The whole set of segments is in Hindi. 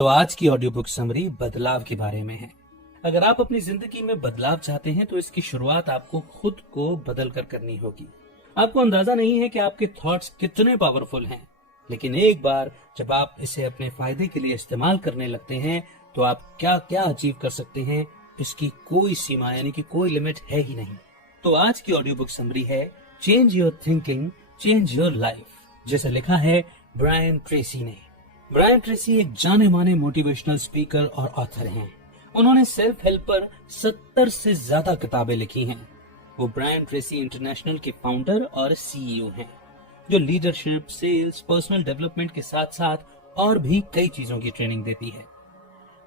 तो आज की ऑडियो बुक समरी बदलाव के बारे में है। अगर आप अपनी जिंदगी में बदलाव चाहते हैं तो इसकी शुरुआत आपको खुद को बदल कर करनी होगी। आपको अंदाजा नहीं है कि आपके थॉट्स कितने पावरफुल हैं, लेकिन एक बार जब आप इसे अपने फायदे के लिए इस्तेमाल करने लगते हैं तो आप क्या क्या अचीव कर सकते हैं, इसकी कोई सीमा यानी कि कोई लिमिट है ही नहीं। तो आज की ऑडियो बुक समरी है change your thinking, change your life, जिसे लिखा है ब्रायन ट्रेसी ने। ब्रायन ट्रेसी एक जाने माने मोटिवेशनल स्पीकर और ऑथर हैं। उन्होंने सेल्फ हेल्प पर 70 से ज्यादा किताबें लिखी हैं। वो ब्रायन ट्रेसी इंटरनेशनल के फाउंडर और सीईओ हैं, जो लीडरशिप, सेल्स, पर्सनल डेवलपमेंट के साथ साथ और भी कई चीजों की ट्रेनिंग देती है।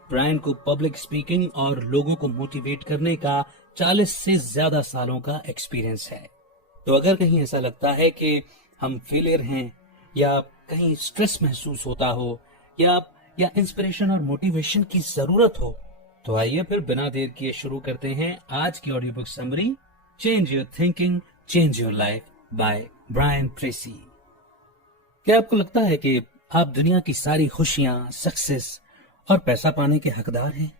ब्रायन को पब्लिक स्पीकिंग और लोगों को मोटिवेट करने का 40 से ज्यादा सालों का एक्सपीरियंस है। तो अगर कहीं ऐसा लगता है कि हम फेलियर हैं, या कहीं स्ट्रेस महसूस होता हो, या इंस्पिरेशन और मोटिवेशन की जरूरत हो, तो आइए फिर बिना देर किए शुरू करते हैं आज की audio book summary change your thinking, change your life by Brian Tracy. क्या आपको लगता है कि आप दुनिया की सारी खुशियां, सक्सेस और पैसा पाने के हकदार हैं?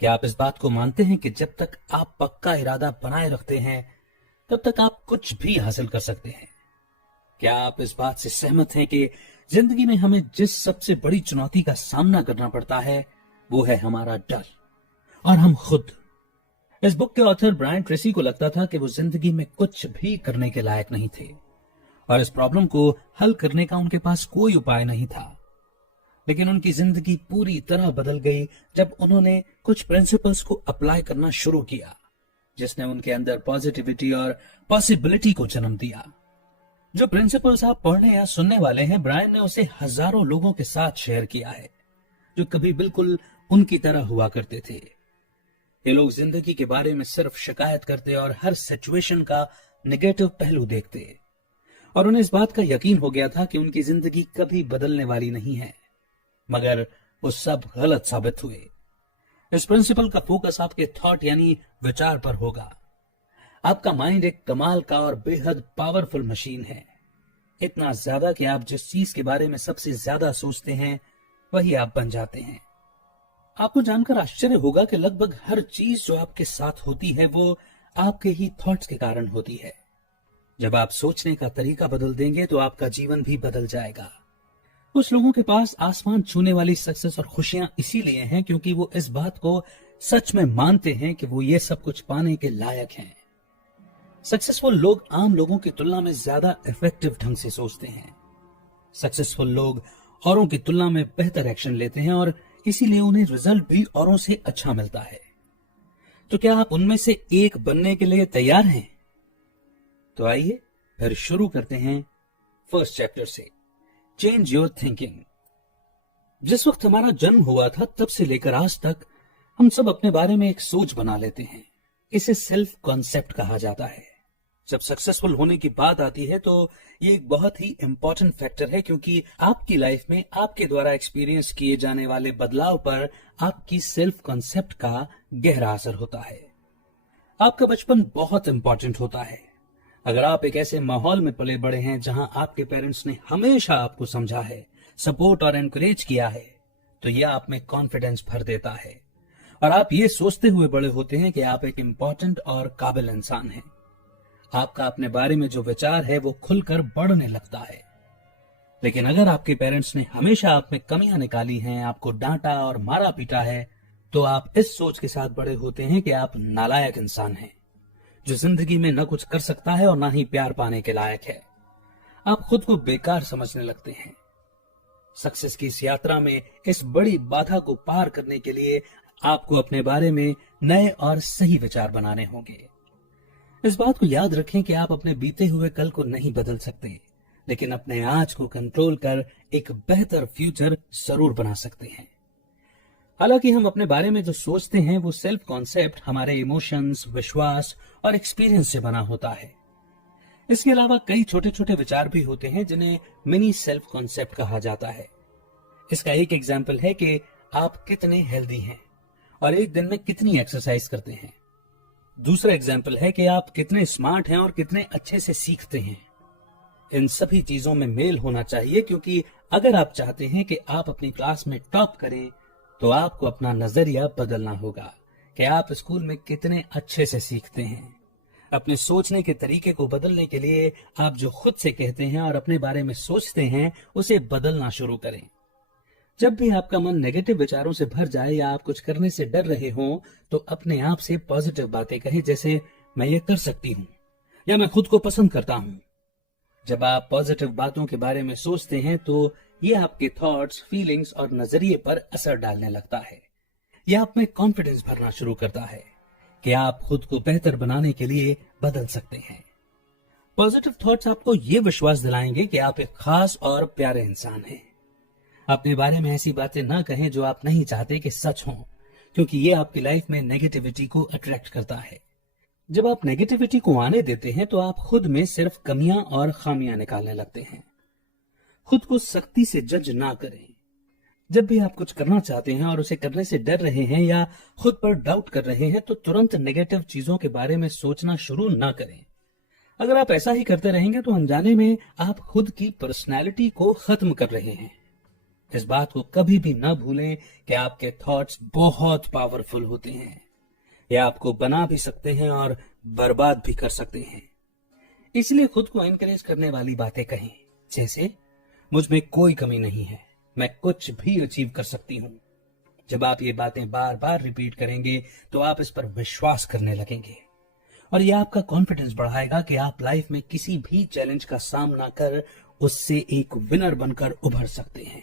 क्या आप इस बात को मानते हैं कि जब तक आप पक्का इरादा बनाए रखते हैं तब तक आप कुछ भी हासिल कर सकते हैं? क्या आप इस बात से सहमत हैं कि जिंदगी में हमें जिस सबसे बड़ी चुनौती का सामना करना पड़ता है वो है हमारा डर और हम खुद? इस बुक के ऑथर ब्रायन ट्रेसी को लगता था कि वो जिंदगी में कुछ भी करने के लायक नहीं थे और इस प्रॉब्लम को हल करने का उनके पास कोई उपाय नहीं था। लेकिन उनकी जिंदगी पूरी तरह बदल गई जब उन्होंने कुछ प्रिंसिपल्स को अप्लाई करना शुरू किया, जिसने उनके अंदर पॉजिटिविटी और पॉसिबिलिटी को जन्म दिया। जो प्रिंसिपल्स आप पढ़ने या सुनने वाले हैं, ब्रायन ने उसे हजारों लोगों के साथ शेयर किया है जो कभी बिल्कुल उनकी तरह हुआ करते थे। ये लोग जिंदगी के बारे में सिर्फ शिकायत करते और हर सिचुएशन का नेगेटिव पहलू देखते, और उन्हें इस बात का यकीन हो गया था कि उनकी जिंदगी कभी बदलने वाली नहीं है। मगर वो सब गलत साबित हुए। इस प्रिंसिपल का फोकस आपके थॉट यानी विचार पर होगा। आपका माइंड एक कमाल का और बेहद पावरफुल मशीन है, इतना ज्यादा कि आप जिस चीज के बारे में सबसे ज्यादा सोचते हैं वही आप बन जाते हैं। आपको जानकर आश्चर्य होगा कि लगभग हर चीज जो आपके साथ होती है वो आपके ही थॉट्स के कारण होती है। जब आप सोचने का तरीका बदल देंगे तो आपका जीवन भी बदल जाएगा। कुछ लोगों के पास आसमान छूने वाली सक्सेस और खुशियां इसीलिए हैं क्योंकि वो इस बात को सच में मानते हैं कि वो ये सब कुछ पाने के लायक हैं। सक्सेसफुल लोग आम लोगों की तुलना में ज्यादा इफेक्टिव ढंग से सोचते हैं। सक्सेसफुल लोग औरों की तुलना में बेहतर एक्शन लेते हैं और इसीलिए उन्हें रिजल्ट भी औरों से अच्छा मिलता है। तो क्या आप उनमें से एक बनने के लिए तैयार हैं? तो आइए फिर शुरू करते हैं फर्स्ट चैप्टर से, चेंज योर थिंकिंग। जिस वक्त हमारा जन्म हुआ था तब से लेकर आज तक हम सब अपने बारे में एक सोच बना लेते हैं। इसे सेल्फ कॉन्सेप्ट कहा जाता है। जब सक्सेसफुल होने की बात आती है तो ये एक बहुत ही इंपॉर्टेंट फैक्टर है, क्योंकि आपकी लाइफ में आपके द्वारा एक्सपीरियंस किए जाने वाले बदलाव पर आपकी सेल्फ कॉन्सेप्ट का गहरा असर होता है। आपका बचपन बहुत इंपॉर्टेंट होता है। अगर आप एक ऐसे माहौल में पले बड़े हैं जहां आपके पेरेंट्स ने हमेशा आपको समझा है, सपोर्ट और एनकरेज किया है, तो यह आप में कॉन्फिडेंस भर देता है और आप ये सोचते हुए बड़े होते हैं कि आप एक इंपॉर्टेंट और काबिल इंसान हैं। आपका अपने बारे में जो विचार है वो खुलकर बढ़ने लगता है। लेकिन अगर आपके पेरेंट्स ने हमेशा आप में कमियां निकाली हैं, आपको डांटा और मारा पीटा है, तो आप इस सोच के साथ बड़े होते हैं कि आप नालायक इंसान हैं, जो जिंदगी में न कुछ कर सकता है और ना ही प्यार पाने के लायक है। आप खुद को बेकार समझने लगते हैं। सक्सेस की इस यात्रा में इस बड़ी बाधा को पार करने के लिए आपको अपने बारे में नए और सही विचार बनाने होंगे। इस बात को याद रखें कि आप अपने बीते हुए कल को नहीं बदल सकते, लेकिन अपने आज को कंट्रोल कर एक बेहतर फ्यूचर जरूर बना सकते हैं। हालांकि हम अपने बारे में जो सोचते हैं वो सेल्फ कॉन्सेप्ट हमारे इमोशंस, विश्वास और एक्सपीरियंस से बना होता है। इसके अलावा कई छोटे छोटे विचार भी होते हैं जिन्हें मिनी सेल्फ कॉन्सेप्ट कहा जाता है। इसका एक एग्जाम्पल है कि आप कितने हेल्दी हैं और एक दिन में कितनी एक्सरसाइज करते हैं। दूसरा एग्जाम्पल है कि आप कितने स्मार्ट हैं और कितने अच्छे से सीखते हैं। इन सभी चीजों में मेल होना चाहिए, क्योंकि अगर आप चाहते हैं कि आप अपनी क्लास में टॉप करें, तो आपको अपना नजरिया बदलना होगा कि आप स्कूल में कितने अच्छे से सीखते हैं। अपने सोचने के तरीके को बदलने के लिए आप जो खुद से कहते हैं और अपने बारे में सोचते हैं, उसे बदलना शुरू करें। जब भी आपका मन नेगेटिव विचारों से भर जाए या आप कुछ करने से डर रहे हो, तो अपने आप से पॉजिटिव बातें कहें, जैसे मैं ये कर सकती हूँ या मैं खुद को पसंद करता हूँ। जब आप पॉजिटिव बातों के बारे में सोचते हैं, तो ये आपके थॉट्स, फीलिंग्स और नजरिए पर असर डालने लगता है। यह आप में कॉन्फिडेंस भरना शुरू करता है कि आप खुद को बेहतर बनाने के लिए बदल सकते हैं। पॉजिटिव थॉट्स आपको ये विश्वास दिलाएंगे कि आप एक खास और प्यारे इंसान हैं। अपने बारे में ऐसी बातें ना कहें जो आप नहीं चाहते कि सच हों, क्योंकि ये आपकी लाइफ में नेगेटिविटी को अट्रैक्ट करता है। जब आप नेगेटिविटी को आने देते हैं, तो आप खुद में सिर्फ कमियां और खामियां निकालने लगते हैं। खुद को सख्ती से जज ना करें। जब भी आप कुछ करना चाहते हैं और उसे करने से डर रहे हैं या खुद पर डाउट कर रहे हैं, तो तुरंत नेगेटिव चीजों के बारे में सोचना शुरू ना करें। अगर आप ऐसा ही करते रहेंगे, तो अनजाने में आप खुद की पर्सनैलिटी को खत्म कर रहे हैं। इस बात को कभी भी ना भूलें कि आपके थॉट्स बहुत पावरफुल होते हैं। ये आपको बना भी सकते हैं और बर्बाद भी कर सकते हैं। इसलिए खुद को एनकरेज करने वाली बातें कहें, जैसे मुझ में कोई कमी नहीं है, मैं कुछ भी अचीव कर सकती हूँ। जब आप ये बातें बार बार रिपीट करेंगे, तो आप इस पर विश्वास करने लगेंगे और यह आपका कॉन्फिडेंस बढ़ाएगा कि आप लाइफ में किसी भी चैलेंज का सामना कर उससे एक विनर बनकर उभर सकते हैं।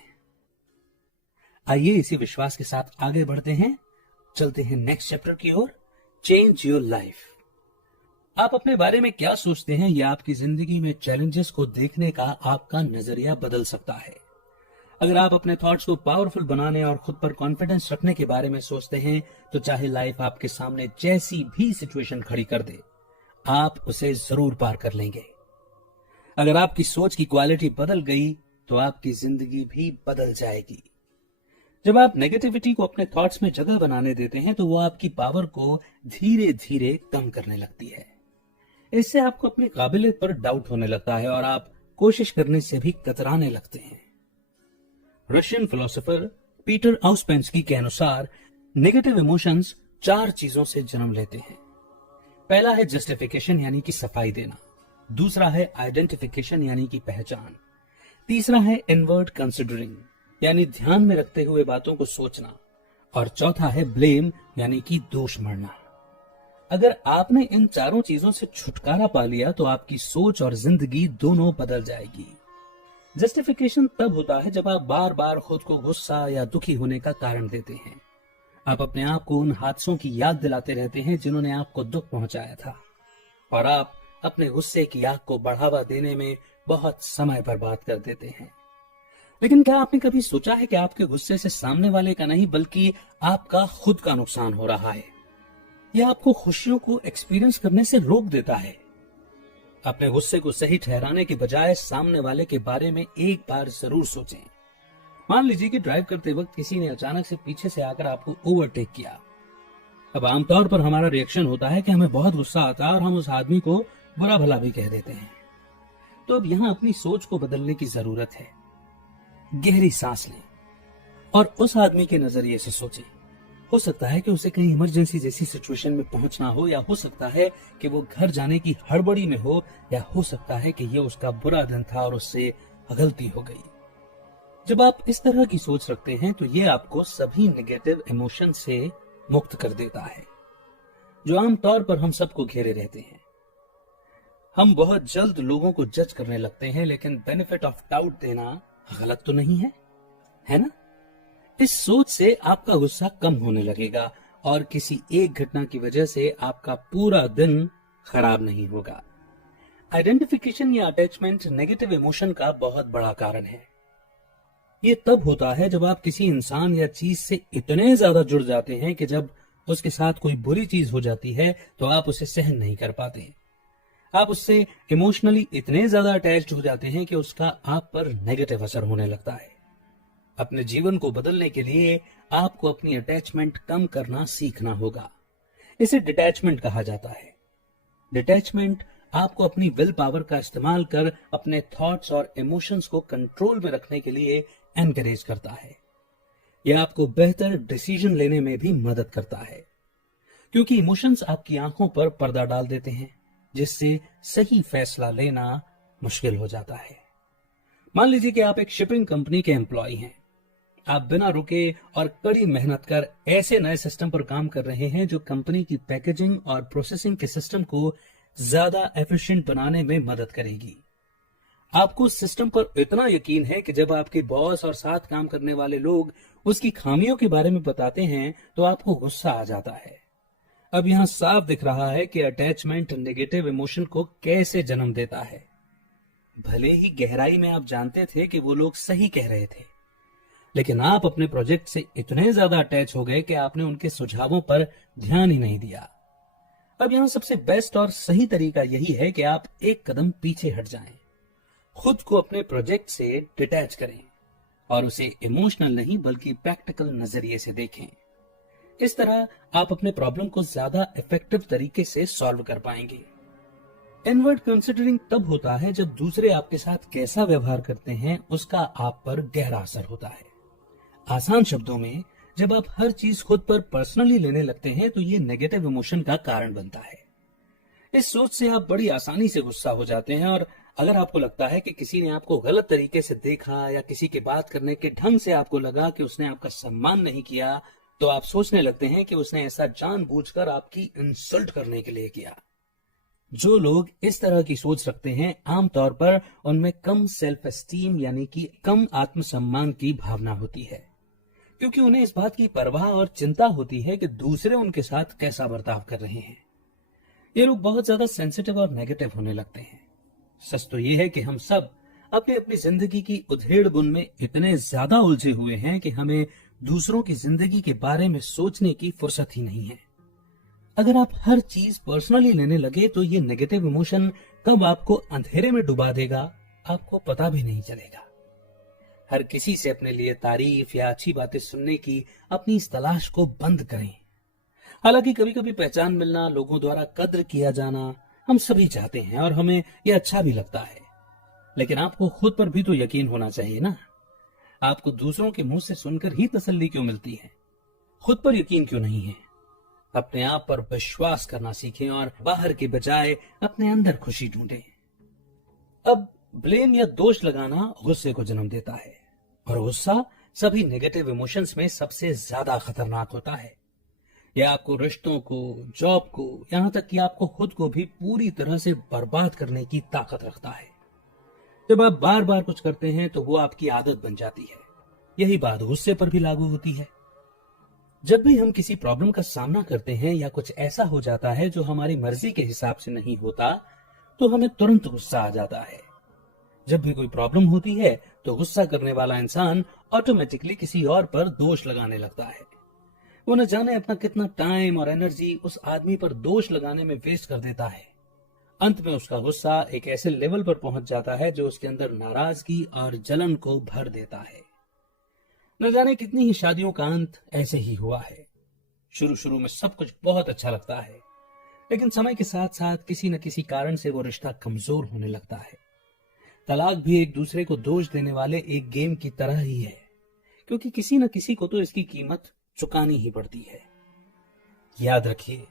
आइए इसी विश्वास के साथ आगे बढ़ते हैं, चलते हैं नेक्स्ट चैप्टर की ओर, चेंज योर लाइफ। आप अपने बारे में क्या सोचते हैं, यह आपकी जिंदगी में चैलेंजेस को देखने का आपका नजरिया बदल सकता है। अगर आप अपने थॉट्स को पावरफुल बनाने और खुद पर कॉन्फिडेंस रखने के बारे में सोचते हैं, तो चाहे लाइफ आपके सामने जैसी भी सिचुएशन खड़ी कर दे, आप उसे जरूर पार कर लेंगे। अगर आपकी सोच की क्वालिटी बदल गई, तो आपकी जिंदगी भी बदल जाएगी। जब आप नेगेटिविटी को अपने थॉट्स में जगह बनाने देते हैं, तो वो आपकी पावर को धीरे धीरे कम करने लगती है। इससे आपको अपनी काबिलियत पर डाउट होने लगता है और आप कोशिश करने से भी कतराने लगते हैं। रशियन फिलोसोफर पीटर आउस्पेंस्की के अनुसार नेगेटिव इमोशंस 4 चीजों से जन्म लेते हैं। पहला है जस्टिफिकेशन, यानी कि सफाई देना। दूसरा है आइडेंटिफिकेशन, यानी कि पहचान। तीसरा है इनवर्ड कंसिडरिंग, यानी ध्यान में रखते हुए बातों को सोचना। और चौथा है ब्लेम, यानी कि दोष मढ़ना। अगर आपने इन चारों चीजों से छुटकारा पा लिया, तो आपकी सोच और जिंदगी दोनों बदल जाएगी। जस्टिफिकेशन तब होता है जब आप बार बार खुद को गुस्सा या दुखी होने का कारण देते हैं। आप अपने आप को उन हादसों की याद दिलाते रहते हैं जिन्होंने आपको दुख पहुंचाया था, और आप अपने गुस्से की आग को बढ़ावा देने में बहुत समय बर्बाद कर देते हैं। लेकिन क्या आपने कभी सोचा है कि आपके गुस्से से सामने वाले का नहीं, बल्कि आपका खुद का नुकसान हो रहा है? यह आपको खुशियों को एक्सपीरियंस करने से रोक देता है। अपने गुस्से को सही ठहराने के बजाय सामने वाले के बारे में एक बार जरूर सोचें। मान लीजिए कि ड्राइव करते वक्त किसी ने अचानक से पीछे से आकर आपको ओवरटेक किया। अब आमतौर पर हमारा रिएक्शन होता है कि हमें बहुत गुस्सा आता है और हम उस आदमी को बुरा भला भी कह देते हैं। तो अब यहाँ अपनी सोच को बदलने की जरूरत है। गहरी सांस लें और उस आदमी के नजरिए से सोचें। हो सकता है कि उसे कहीं इमरजेंसी जैसी सिचुएशन में पहुंचना हो, या हो सकता है कि वो घर जाने की हड़बड़ी में हो, या हो सकता है कि ये उसका बुरा दिन था और उससे गलती हो गई। जब आप इस तरह की सोच रखते हैं, तो ये आपको सभी नेगेटिव इमोशन से मुक्त कर देता है, जो आमतौर पर हम सबको घेरे रहते हैं। हम बहुत जल्द लोगों को जज करने लगते हैं, लेकिन बेनिफिट ऑफ डाउट देना गलत तो नहीं है, है ना? इस सोच से आपका गुस्सा कम होने लगेगा और किसी एक घटना की वजह से आपका पूरा दिन खराब नहीं होगा। आइडेंटिफिकेशन या अटैचमेंट नेगेटिव इमोशन का बहुत बड़ा कारण है। ये तब होता है जब आप किसी इंसान या चीज से इतने ज्यादा जुड़ जाते हैं कि जब उसके साथ कोई बुरी चीज हो जाती है, तो आप उसे सहन नहीं कर पाते। आप उससे इमोशनली इतने ज्यादा अटैच्ड हो जाते हैं कि उसका आप पर नेगेटिव असर होने लगता है। अपने जीवन को बदलने के लिए आपको अपनी अटैचमेंट कम करना सीखना होगा। इसे डिटैचमेंट कहा जाता है। डिटैचमेंट आपको अपनी विल पावर का इस्तेमाल कर अपने थॉट्स और इमोशंस को कंट्रोल में रखने के लिए एनकरेज करता है। यह आपको बेहतर डिसीजन लेने में भी मदद करता है, क्योंकि इमोशंस आपकी आंखों पर पर्दा डाल देते हैं, जिससे सही फैसला लेना मुश्किल हो जाता है। मान लीजिए कि आप एक शिपिंग कंपनी के एम्प्लॉय हैं। आप बिना रुके और कड़ी मेहनत कर ऐसे नए सिस्टम पर काम कर रहे हैं जो कंपनी की पैकेजिंग और प्रोसेसिंग के सिस्टम को ज्यादा एफिशिएंट बनाने में मदद करेगी। आपको सिस्टम पर इतना यकीन है कि जब आपके बॉस और साथ काम करने वाले लोग उसकी खामियों के बारे में बताते हैं तो आपको गुस्सा आ जाता है। अब यहां साफ दिख रहा है कि अटैचमेंट नेगेटिव इमोशन को कैसे जन्म देता है। भले ही गहराई में आप जानते थे कि वो लोग सही कह रहे थे, लेकिन आप अपने प्रोजेक्ट से इतने ज्यादा अटैच हो गए कि आपने उनके सुझावों पर ध्यान ही नहीं दिया। अब यहां सबसे बेस्ट और सही तरीका यही है कि आप एक कदम पीछे हट जाएं, खुद को अपने प्रोजेक्ट से डिटैच करें और उसे इमोशनल नहीं बल्कि प्रैक्टिकल नजरिए से देखें। इस तरह आप अपने प्रॉब्लम को ज्यादा इफेक्टिव तरीके से सॉल्व कर पाएंगे। इनवर्ड कंसिडरिंग तब होता है जब दूसरे आपके साथ कैसा व्यवहार करते हैं उसका आप पर गहरा असर होता है। आसान शब्दों में, जब आप हर चीज खुद पर पर्सनली लेने लगते हैं तो ये नेगेटिव इमोशन का कारण बनता है। इस सोच से आप बड़ी आसानी से गुस्सा हो जाते हैं, और अगर आपको लगता है कि किसी ने आपको गलत तरीके से देखा या किसी के बात करने के ढंग से आपको लगा कि उसने आपका सम्मान नहीं किया, तो आप सोचने लगते हैं कि उसने ऐसा जानबूझकर आपकी इंसल्ट करने के लिए किया। जो लोग इस तरह की सोच रखते हैं आमतौर पर उनमें कम सेल्फ एस्टीम यानी कि कम आत्मसम्मान की भावना होती है, क्योंकि उन्हें इस बात की परवाह और चिंता होती है कि दूसरे उनके साथ कैसा बर्ताव कर रहे हैं। ये लोग बहुत ज्यादा सेंसिटिव और नेगेटिव होने लगते हैं। सच तो ये है कि हम सब अपनी अपनी जिंदगी की उधेड़ बुन में इतने ज्यादा उलझे हुए हैं कि हमें दूसरों की जिंदगी के बारे में सोचने की फुर्सत ही नहीं है। अगर आप हर चीज पर्सनली लेने लगे तो ये नेगेटिव इमोशन कब आपको अंधेरे में डुबा देगा आपको पता भी नहीं चलेगा। हर किसी से अपने लिए तारीफ या अच्छी बातें सुनने की अपनी इस तलाश को बंद करें। हालांकि कभी कभी पहचान मिलना, लोगों द्वारा कद्र किया जाना हम सभी चाहते हैं और हमें यह अच्छा भी लगता है, लेकिन आपको खुद पर भी तो यकीन होना चाहिए ना। आपको दूसरों के मुंह से सुनकर ही तसल्ली क्यों मिलती है? खुद पर यकीन क्यों नहीं है? अपने आप पर विश्वास करना सीखें और बाहर के बजाय अपने अंदर खुशी ढूंढें। अब ब्लेम या दोष लगाना गुस्से को जन्म देता है, और गुस्सा सभी नेगेटिव इमोशंस में सबसे ज्यादा खतरनाक होता है। यह आपको रिश्तों को, जॉब को, यहां तक कि आपको खुद को भी पूरी तरह से बर्बाद करने की ताकत रखता है। जब आप बार बार कुछ करते हैं तो वो आपकी आदत बन जाती है। यही बात गुस्से पर भी लागू होती है। जब भी हम किसी प्रॉब्लम का सामना करते हैं या कुछ ऐसा हो जाता है जो हमारी मर्जी के हिसाब से नहीं होता, तो हमें तुरंत गुस्सा आ जाता है। जब भी कोई प्रॉब्लम होती है तो गुस्सा करने वाला इंसान ऑटोमेटिकली किसी और पर दोष लगाने लगता है। वो न जाने अपना कितना टाइम और एनर्जी उस आदमी पर दोष लगाने में वेस्ट कर देता है। अंत में उसका गुस्सा एक ऐसे लेवल पर पहुंच जाता है जो उसके अंदर नाराजगी और जलन को भर देता है। न जाने कितनी ही शादियों का अंत ऐसे ही हुआ है। शुरू शुरू में सब कुछ बहुत अच्छा लगता है, लेकिन समय के साथ साथ किसी न किसी कारण से वो रिश्ता कमजोर होने लगता है। तलाक भी एक दूसरे को दोष देने वाले एक गेम की तरह ही है, क्योंकि किसी न किसी को तो इसकी कीमत चुकानी ही पड़ती है। याद रखिए,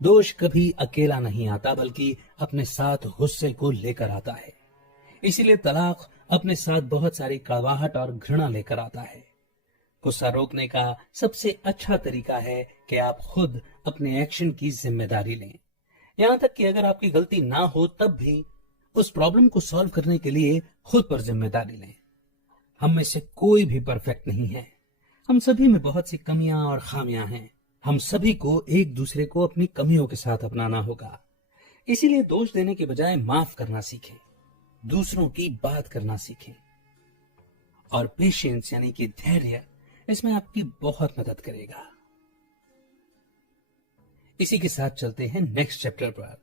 दोष कभी अकेला नहीं आता, बल्कि अपने साथ गुस्से को लेकर आता है। इसीलिए तलाक अपने साथ बहुत सारी कड़वाहट और घृणा लेकर आता है। गुस्सा रोकने का सबसे अच्छा तरीका है कि आप खुद अपने एक्शन की जिम्मेदारी लें। यहां तक कि अगर आपकी गलती ना हो तब भी उस प्रॉब्लम को सॉल्व करने के लिए खुद पर जिम्मेदारी लें। हम में से कोई भी परफेक्ट नहीं है। हम सभी में बहुत सी कमियां और खामियां हैं। हम सभी को एक दूसरे को अपनी कमियों के साथ अपनाना होगा। इसीलिए दोष देने के बजाय माफ करना सीखें, दूसरों की बात करना सीखें, और पेशेंस यानी कि धैर्य इसमें आपकी बहुत मदद करेगा। इसी के साथ चलते हैं नेक्स्ट चैप्टर पर,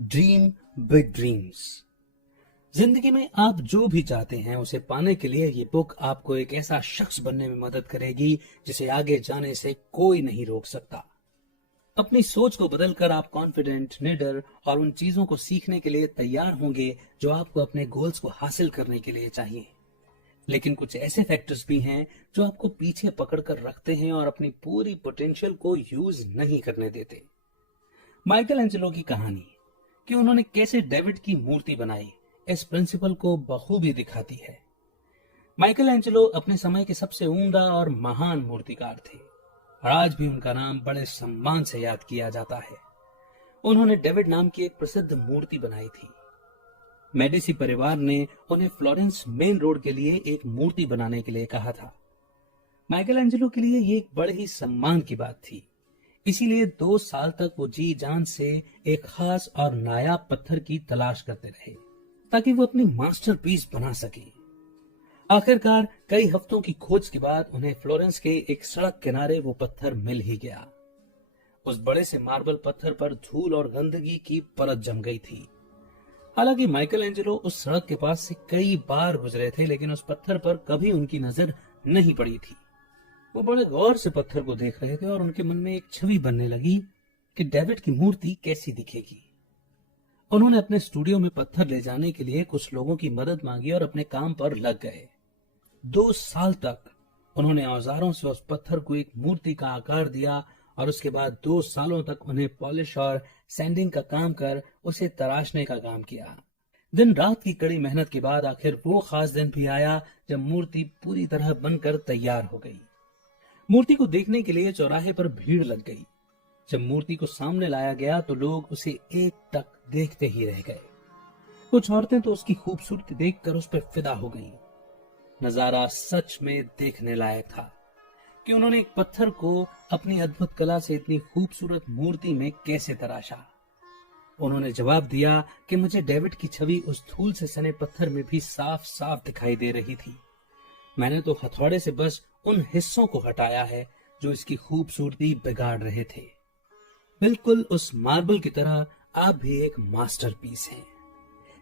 ड्रीम बिग ड्रीम्स। जिंदगी में आप जो भी चाहते हैं उसे पाने के लिए ये बुक आपको एक ऐसा शख्स बनने में मदद करेगी जिसे आगे जाने से कोई नहीं रोक सकता। अपनी सोच को बदलकर आप कॉन्फिडेंट, निडर और उन चीजों को सीखने के लिए तैयार होंगे जो आपको अपने गोल्स को हासिल करने के लिए चाहिए। लेकिन कुछ ऐसे फैक्टर्स भी हैं जो आपको पीछे पकड़कर रखते हैं और अपनी पूरी पोटेंशियल को यूज नहीं करने देते। माइकल एंजेलो की कहानी कि उन्होंने कैसे डेविड की मूर्ति बनाई इस प्रिंसिपल को बखूबी दिखाती है। माइकल एंजेलो अपने समय के सबसे उम्दा और महान मूर्तिकार थे और आज भी उनका नाम बड़े सम्मान से याद किया जाता है। उन्होंने डेविड नाम की एक प्रसिद्ध मूर्ति बनाई थी। मेडिसी परिवार ने उन्हें फ्लोरेंस मेन रोड के लिए एक मूर्ति बनाने के लिए कहा था। माइकल एंजेलो के लिए ये एक बड़े ही सम्मान की बात थी, इसीलिए 2 साल तक वो जी जान से एक खास और नायाब पत्थर की तलाश करते रहे ताकि वो अपनी मास्टरपीस बना सके। आखिरकार कई हफ्तों की खोज के बाद उन्हें फ्लोरेंस के एक सड़क किनारे वो पत्थर मिल ही गया। उस बड़े से मार्बल पत्थर पर धूल और गंदगी की परत जम गई थी। हालांकि माइकल एंजेलो उस सड़क के पास से कई बार गुजरे थे, लेकिन उस पत्थर पर कभी उनकी नजर नहीं पड़ी थी। वो बड़े गौर से पत्थर को देख रहे थे और उनके मन में एक छवि बनने लगी कि डेविड की मूर्ति कैसी दिखेगी। उन्होंने अपने स्टूडियो में पत्थर ले जाने के लिए कुछ लोगों की मदद मांगी और अपने काम पर लग गए। 2 साल तक उन्होंने औजारों से उस पत्थर को एक मूर्ति का आकार दिया और उसके बाद 2 सालों तक उन्हें पॉलिश और सैंडिंग का काम कर उसे तराशने का काम किया। दिन रात की कड़ी मेहनत के बाद आखिर वो खास दिन भी आया जब मूर्ति पूरी तरह बनकर तैयार हो गई। मूर्ति को देखने के लिए चौराहे पर भीड़ लग गई। जब मूर्ति को सामने लाया गया तो लोग उसे एक टक देखते ही रह गए। कुछ औरतें तो उसकी खूबसूरती देखकर उस पर फिदा हो गईं। नजारा सच में देखने लायक था कि उन्होंने एक पत्थर को अपनी अद्भुत कला से इतनी खूबसूरत मूर्ति में कैसे तराशा। उन्होंने जवाब दिया कि मुझे डेविड की छवि उस धूल से सने पत्थर में भी साफ साफ दिखाई दे रही थी। मैंने तो हथौड़े से बस उन हिस्सों को हटाया है जो इसकी खूबसूरती बिगाड़ रहे थे। बिल्कुल उस मार्बल की तरह आप भी एक मास्टरपीस हैं,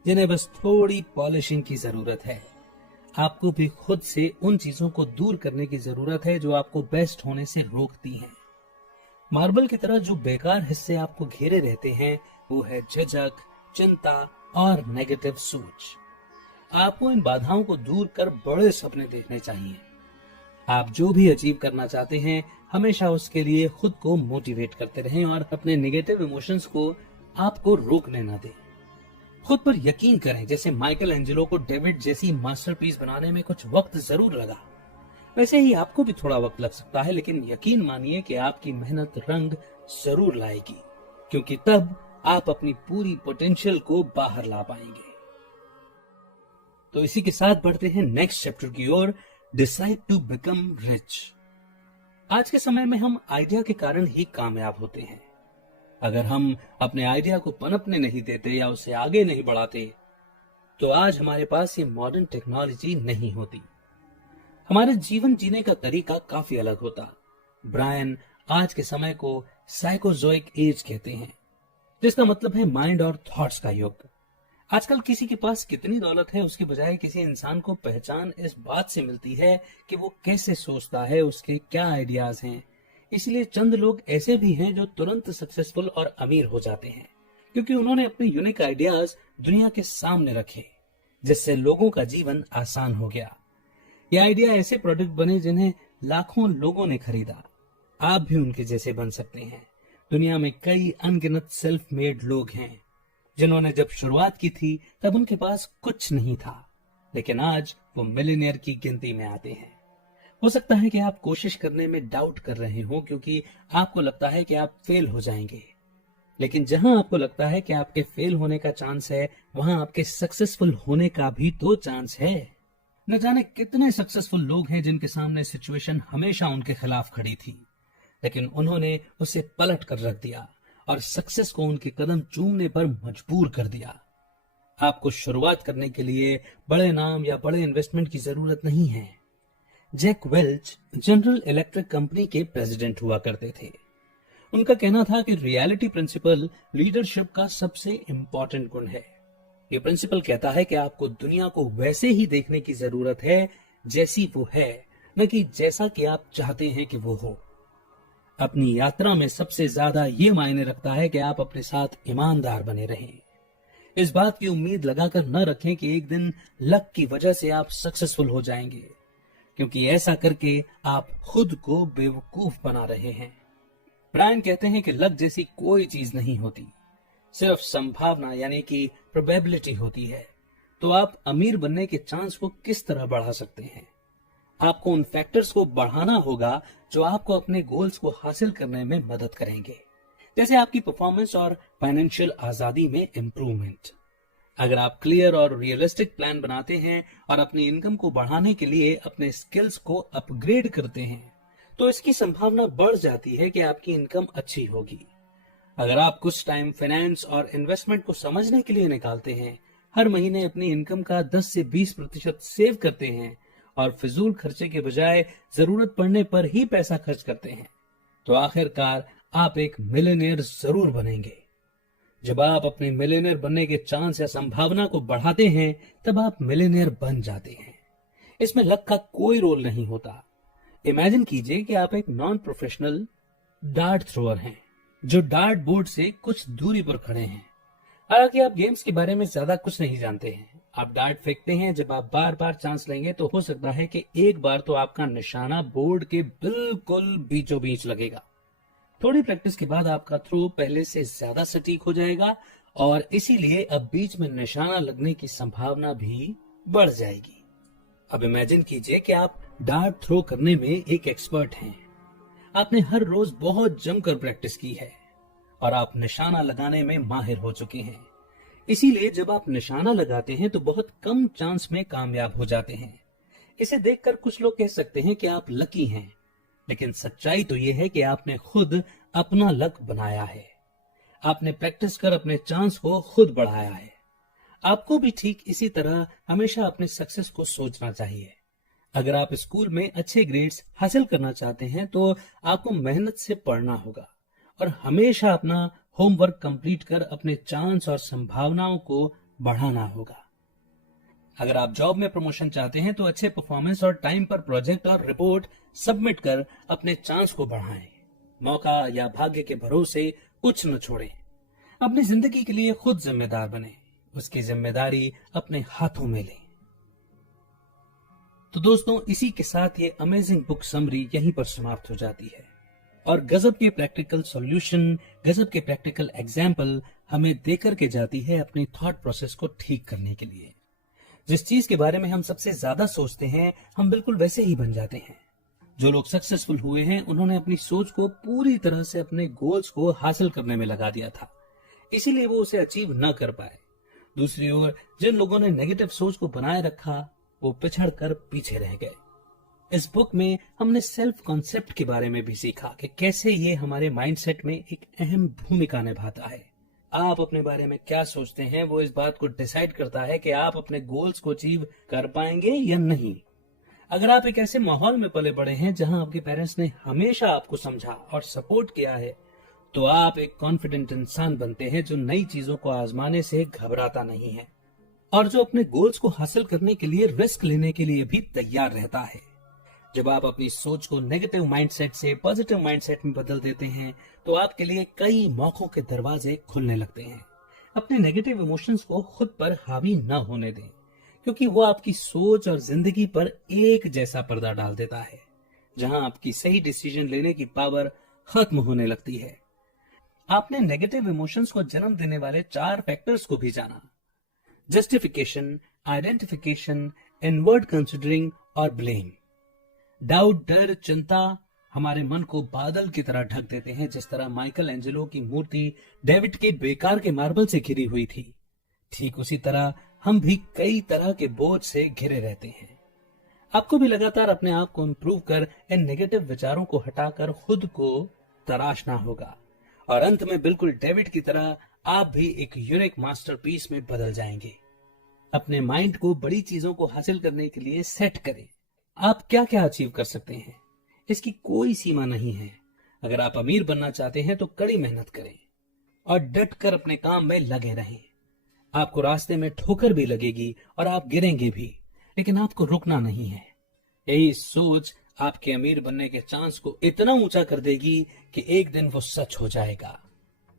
जिन्हें बस थोड़ी पॉलिशिंग की जरूरत है। आपको भी खुद से उन चीजों को दूर करने की जरूरत है जो आपको बेस्ट होने से रोकती हैं। मार्बल की तरह जो बेकार हिस्से आपको घेरे रहते हैं वो है झिझक, चिंता और नेगेटिव सोच। आपको इन बाधाओं को दूर कर बड़े सपने देखने चाहिए। आप जो भी अचीव करना चाहते हैं हमेशा उसके लिए खुद को मोटिवेट करते रहें और अपने नेगेटिव इमोशंस को आपको रोकने ना दें। खुद पर यकीन करें। जैसे माइकल एंजेलो को डेविड जैसी मास्टरपीस बनाने में कुछ वक्त जरूर लगा, वैसे ही आपको भी थोड़ा वक्त लग सकता है, लेकिन यकीन मानिए कि आपकी मेहनत रंग जरूर लाएगी, क्योंकि तब आप अपनी पूरी पोटेंशियल को बाहर ला पाएंगे। तो इसी के साथ बढ़ते हैं नेक्स्ट चैप्टर की ओर, डिसाइड टू बिकम रिच। आज के समय में हम आइडिया के कारण ही कामयाब होते हैं। अगर हम अपने आइडिया को पनपने नहीं देते या उसे आगे नहीं बढ़ाते तो आज हमारे पास ये मॉडर्न टेक्नोलॉजी नहीं होती। हमारे जीवन जीने का तरीका काफी अलग होता। ब्रायन आज के समय को साइकोजोइक एज कहते हैं, जिसका मतलब है माइंड और थॉट्स का युग। आजकल किसी के पास कितनी दौलत है उसके बजाय किसी इंसान को पहचान इस बात से मिलती है कि वो कैसे सोचता है, उसके क्या आइडियाज हैं। इसलिए चंद लोग ऐसे भी हैं जो तुरंत सक्सेसफुल और अमीर हो जाते हैं, क्योंकि उन्होंने अपने यूनिक आइडियाज दुनिया के सामने रखे, जिससे लोगों का जीवन आसान हो गया। ये आइडिया ऐसे प्रोडक्ट बने जिन्हें लाखों लोगों ने खरीदा। आप भी उनके जैसे बन सकते हैं। दुनिया में कई अनगिनत सेल्फ मेड लोग हैं जिन्होंने जब शुरुआत की थी तब उनके पास कुछ नहीं था, लेकिन आज वो मिलियनेयर की गिनती में आते हैं। हो सकता है कि आप कोशिश करने में डाउट कर रहे हो क्योंकि आपको लगता है कि आप फेल हो जाएंगे, लेकिन जहां आपको लगता है कि आपके फेल होने का चांस है वहां आपके सक्सेसफुल होने का भी तो चांस है। न जाने कितने सक्सेसफुल लोग हैं जिनके सामने सिचुएशन हमेशा उनके खिलाफ खड़ी थी, लेकिन उन्होंने उसे पलट कर रख दिया और सक्सेस को उनके कदम चूमने पर मजबूर कर दिया। आपको शुरुआत करने के लिए बड़े नाम या बड़े इन्वेस्टमेंट की जरूरत नहीं है। Jack Welch General Electric company के प्रेसिडेंट हुआ करते थे। उनका कहना था कि रियलिटी प्रिंसिपल लीडरशिप का सबसे इंपॉर्टेंट गुण है। ये प्रिंसिपल कहता है कि आपको दुनिया को वैसे ही देखने की जरूरत है जैसी वो है, न कि जैसा कि आप चाहते हैं कि वो हो। अपनी यात्रा में सबसे ज्यादा ये मायने रखता है कि आप अपने साथ ईमानदार बने रहें। इस बात की उम्मीद लगाकर न रखें कि एक दिन लक की वजह से आप सक्सेसफुल हो जाएंगे, क्योंकि ऐसा करके आप खुद को बेवकूफ बना रहे हैं। ब्रायन कहते हैं कि लक जैसी कोई चीज नहीं होती, सिर्फ संभावना यानी कि प्रोबेबिलिटी होती है। तो आप अमीर बनने के चांस को किस तरह बढ़ा सकते हैं? आपको उन फैक्टर्स को बढ़ाना होगा जो आपको अपने गोल्स को हासिल करने में मदद करेंगे, जैसे आपकी परफॉर्मेंस और फाइनेंशियल आजादी में इंप्रूवमेंट। अगर आप क्लियर और रियलिस्टिक प्लान बनाते हैं और अपनी इनकम को बढ़ाने के लिए अपने स्किल्स को अपग्रेड करते हैं, तो इसकी संभावना बढ़ जाती है कि आपकी इनकम अच्छी होगी। अगर आप कुछ टाइम फाइनेंस और इन्वेस्टमेंट को समझने के लिए निकालते हैं, हर महीने अपनी इनकम का 10 से 20% सेव करते हैं और फिजूल खर्चे के बजाय जरूरत पड़ने पर ही पैसा खर्च करते हैं, तो आखिरकार आप एक मिलियनेयर जरूर बनेंगे। जब आप अपने मिलियनेयर बनने के चांस या संभावना को बढ़ाते हैं, तब आप मिलियनेयर बन जाते हैं। इसमें लक का कोई रोल नहीं होता। इमेजिन कीजिए कि आप एक नॉन प्रोफेशनल डार्ट थ्रोअर हैं, जो डार्ट बोर्ड से कुछ दूरी पर खड़े हैं। हालांकि आप गेम्स के बारे में ज्यादा कुछ नहीं जानते हैं। आप डार्ट फेंकते हैं, जब आप बार बार चांस लेंगे तो हो सकता है कि एक बार तो आपका निशाना बोर्ड के बिल्कुल बीचों बीच लगेगा। थोड़ी प्रैक्टिस के बाद आपका थ्रो पहले से ज्यादा सटीक हो जाएगा और इसीलिए अब बीच में निशाना लगने की संभावना भी बढ़ जाएगी। अब इमेजिन कीजिए कि आप डार्ट थ्रो करने में एक एक्सपर्ट हैं। आपने हर रोज बहुत जमकर प्रैक्टिस की है और आप निशाना लगाने में माहिर हो चुके हैं। इसीलिए जब आप निशाना लगाते हैं तो बहुत कम चांस में कामयाब हो जाते हैं। इसे देखकर कुछ लोग कह सकते हैं कि आप लकी हैं, लेकिन सच्चाई तो यह है कि आपने खुद अपना लक बनाया है। आपने प्रैक्टिस कर अपने चांस को खुद बढ़ाया है। आपको भी ठीक इसी तरह हमेशा अपने सक्सेस को सोचना चाहिए। अगर आप स्कूल में अच्छे ग्रेड्स हासिल करना चाहते हैं तो आपको मेहनत से पढ़ना होगा और हमेशा अपना होमवर्क कंप्लीट कर अपने चांस और संभावनाओं को बढ़ाना होगा। अगर आप जॉब में प्रमोशन चाहते हैं तो अच्छे परफॉर्मेंस और टाइम पर प्रोजेक्ट और रिपोर्ट सबमिट कर अपने चांस को बढ़ाएं। मौका या भाग्य के भरोसे कुछ न छोड़ें। अपनी जिंदगी के लिए खुद जिम्मेदार बने, उसकी जिम्मेदारी अपने हाथों में लें। तो दोस्तों, इसी के साथ ये अमेजिंग बुक समरी यहीं पर समाप्त हो जाती है और गजब के प्रैक्टिकल सॉल्यूशन, गजब के प्रैक्टिकल एग्जाम्पल हमें देकर के जाती है अपनी थॉट प्रोसेस को ठीक करने के लिए। जिस चीज के बारे में हम सबसे ज्यादा सोचते हैं, हम बिल्कुल वैसे ही बन जाते हैं। जो लोग सक्सेसफुल हुए हैं, उन्होंने अपनी सोच को पूरी तरह से अपने गोल्स को हासिल करने में लगा दिया था, इसीलिए वो उसे अचीव न कर पाए। दूसरी ओर जिन लोगों ने नेगेटिव सोच को बनाए रखा, वो पिछड़ कर पीछे रह गए। इस बुक में हमने सेल्फ कॉन्सेप्ट के बारे में भी सीखा कि कैसे ये हमारे माइंडसेट में एक अहम भूमिका निभाता है। आप अपने बारे में क्या सोचते हैं, वो इस बात को डिसाइड करता है कि आप अपने गोल्स को अचीव कर पाएंगे या नहीं। अगर आप एक ऐसे माहौल में पले बड़े हैं जहां आपके पेरेंट्स ने हमेशा आपको समझा और सपोर्ट किया है, तो आप एक कॉन्फिडेंट इंसान बनते हैं जो नई चीजों को आजमाने से घबराता नहीं है और जो अपने गोल्स को हासिल करने के लिए रिस्क लेने के लिए भी तैयार रहता है। जब आप अपनी सोच को नेगेटिव माइंडसेट से पॉजिटिव माइंडसेट में बदल देते हैं, तो आपके लिए कई मौकों के दरवाजे खुलने लगते हैं। अपने नेगेटिव इमोशंस को खुद पर हावी न होने दें, क्योंकि वो आपकी सोच और जिंदगी पर एक जैसा पर्दा डाल देता है, जहां आपकी सही डिसीजन लेने की पावर खत्म होने लगती है। आपने नेगेटिव इमोशंस को जन्म देने वाले 4 फैक्टर्स को भी जाना: जस्टिफिकेशन, आइडेंटिफिकेशन, इनवर्ड कंसिडरिंग और ब्लेम। डाउट, डर, चिंता हमारे मन को बादल की तरह ढक देते हैं, जिस तरह माइकल एंजेलो की मूर्ति डेविड के बेकार के मार्बल से घिरी हुई थी। ठीक उसी तरह हम भी कई तरह के बोझ से घिरे रहते हैं। आपको भी लगातार अपने आप को इम्प्रूव कर इन नेगेटिव विचारों को हटाकर खुद को तराशना होगा और अंत में बिल्कुल डेविड की तरह आप भी एक यूनिक मास्टरपीस में बदल जाएंगे। अपने माइंड को बड़ी चीजों को हासिल करने के लिए सेट करें। आप क्या क्या अचीव कर सकते हैं, इसकी कोई सीमा नहीं है। अगर आप अमीर बनना चाहते हैं तो कड़ी मेहनत करें और डट कर अपने काम में लगे रहें। आपको रास्ते में ठोकर भी लगेगी और आप गिरेंगे भी, लेकिन आपको रुकना नहीं है। यही सोच आपके अमीर बनने के चांस को इतना ऊंचा कर देगी कि एक दिन वो सच हो जाएगा।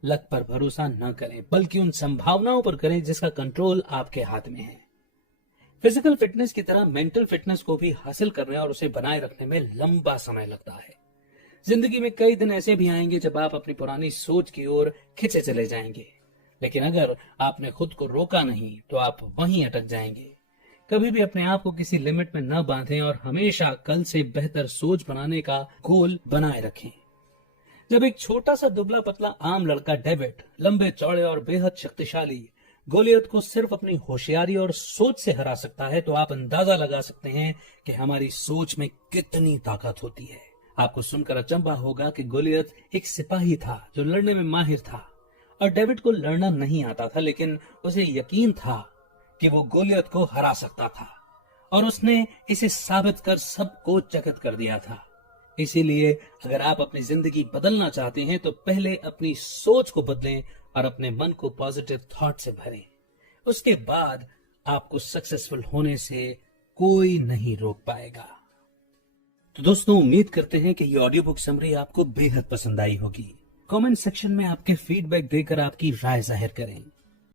लक पर भरोसा न करें, बल्कि उन संभावनाओं पर करें जिसका कंट्रोल आपके हाथ में है। फिजिकल फिटनेस की तरह मेंटल फिटनेस को भी हासिल करने और उसे बनाए रखने में लंबा समय लगता है। जिंदगी में कई दिन ऐसे भी आएंगे जब आप अपनी पुरानी सोच की ओर खिंचे चले जाएंगे, लेकिन अगर आपने खुद को रोका नहीं तो आप वहीं अटक जाएंगे। कभी भी अपने आप को किसी लिमिट में न बांधें और हमेशा कल से बेहतर सोच बनाने का गोल बनाए रखें। जब एक छोटा सा दुबला पतला आम लड़का डेविड लंबे चौड़े और बेहद शक्तिशाली गोलियत को सिर्फ अपनी होशियारी और सोच से हरा सकता है, तो आप अंदाजा लगा सकते हैं कि हमारी सोच में कितनी ताकत होती है। आपको सुनकर अचंभा होगा कि गोलियत एक सिपाही था जो लड़ने में माहिर था और डेविड को लड़ना नहीं आता था, लेकिन उसे यकीन था कि वो गोलियत को हरा सकता था और उसने इसे साबित कर सबको चकित कर दिया था। इसीलिए अगर आप अपनी जिंदगी बदलना चाहते हैं तो पहले अपनी सोच को बदलें और अपने मन को पॉजिटिव थॉट से भरें। उसके बाद आपको सक्सेसफुल होने से कोई नहीं रोक पाएगा। तो दोस्तों, उम्मीद करते हैं कि ये ऑडियो बुक समरी आपको बेहद पसंद आई होगी। कमेंट सेक्शन में आपके फीडबैक देकर आपकी राय जाहिर करें।